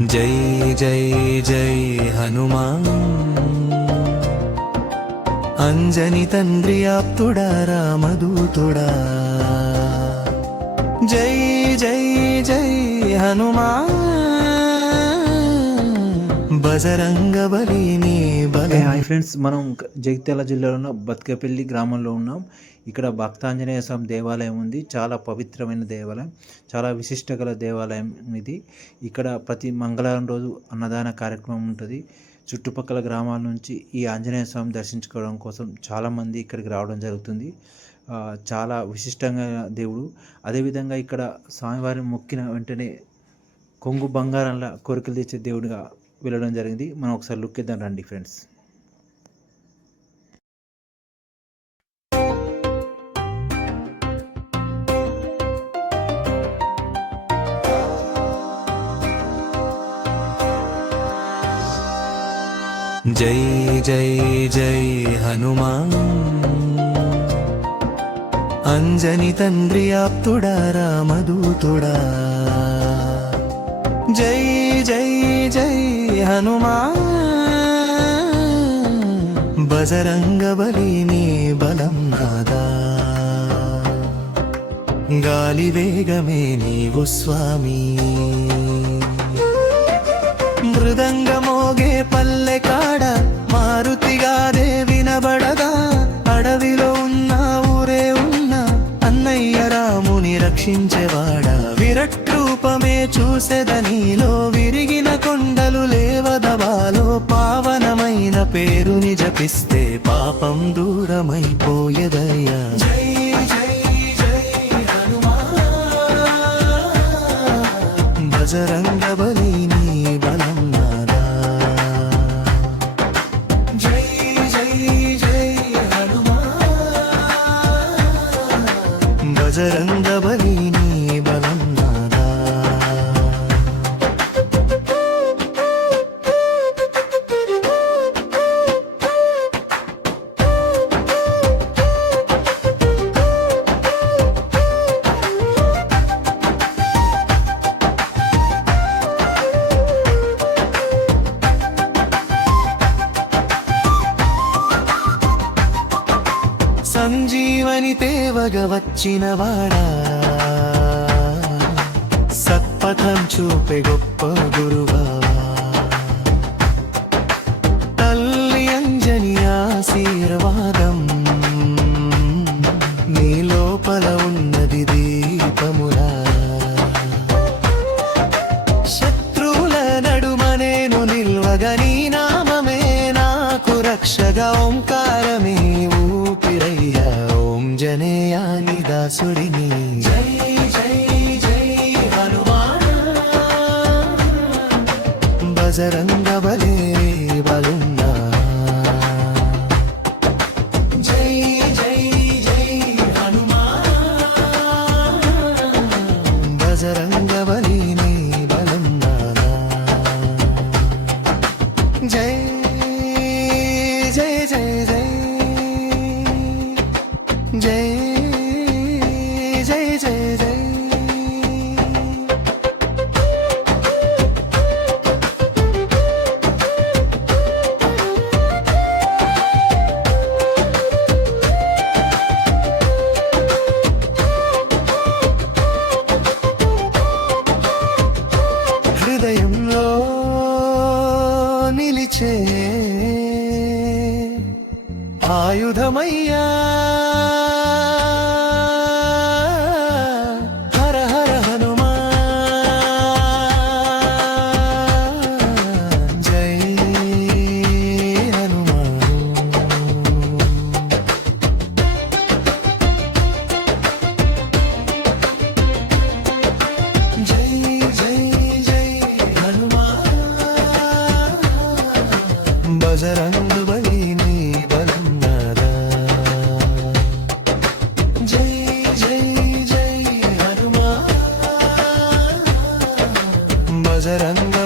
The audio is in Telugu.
జై జై జై హనుమాన్. అంజని తండ్రి ఆప్తుడా రామదూతుడా. జై జై జై హనుమాన్. హాయ్ ఫ్రెండ్స్ మనం జగిత్యాల జిల్లాలో ఉన్న బతుకపల్లి గ్రామంలో ఉన్నాం. ఇక్కడ భక్తాంజనేయ స్వామి దేవాలయం ఉంది. చాలా పవిత్రమైన దేవాలయం చాలా విశిష్ట గల దేవాలయం ఇది. ఇక్కడ ప్రతి మంగళవారం రోజు అన్నదాన కార్యక్రమం ఉంటుంది. చుట్టుపక్కల గ్రామాల నుంచి ఈ ఆంజనేయ స్వామి దర్శించుకోవడం కోసం చాలామంది ఇక్కడికి రావడం జరుగుతుంది. చాలా విశిష్టంగా దేవుడు. అదేవిధంగా ఇక్కడ స్వామివారిని మొక్కిన వెంటనే కొంగు బంగారంలా కోరికలు తెచ్చే దేవుడిగా వెళ్ళడం జరిగింది. మనం ఒకసారి లుక్ ఇద్దాం రండి ఫ్రెండ్స్. జై జై జై హనుమాన్. అంజని తండ్రి ఆప్తుడా రామదూతుడా. జై జై జై హనుమా బజరంగ బలిని బలం నాదా. గాలి వేగమే నీవు స్వామి. మృదంగమోగే పల్లెక రూపమే చూసెదనిలో విరిగిన కొండలు లేవదవాలో పావనమైన పేరుని జపిస్తే పాపం దూరమైపోయేదయ్యా. సంజీవని వచ్చిన వాడా సత్పథం చూపే గొప్ప గురువా తల్లి అంజని ఆశీర్వాదం నీ లోపల ఉన్నది దీపములా శత్రువుల నడుమ నేను నిల్వగ నీ నామమే నాకు రక్షగా ఓంక ఓం దాసుడిని. జై జై జై బజరంగ బలే బలున్నా. జై జై జై బజరంగ ఆయుధమయ్యా. హర హర హనుమా. జై హనుమాను జై జై జై హనుమాన్ బజరంగ బలీన Nazaranda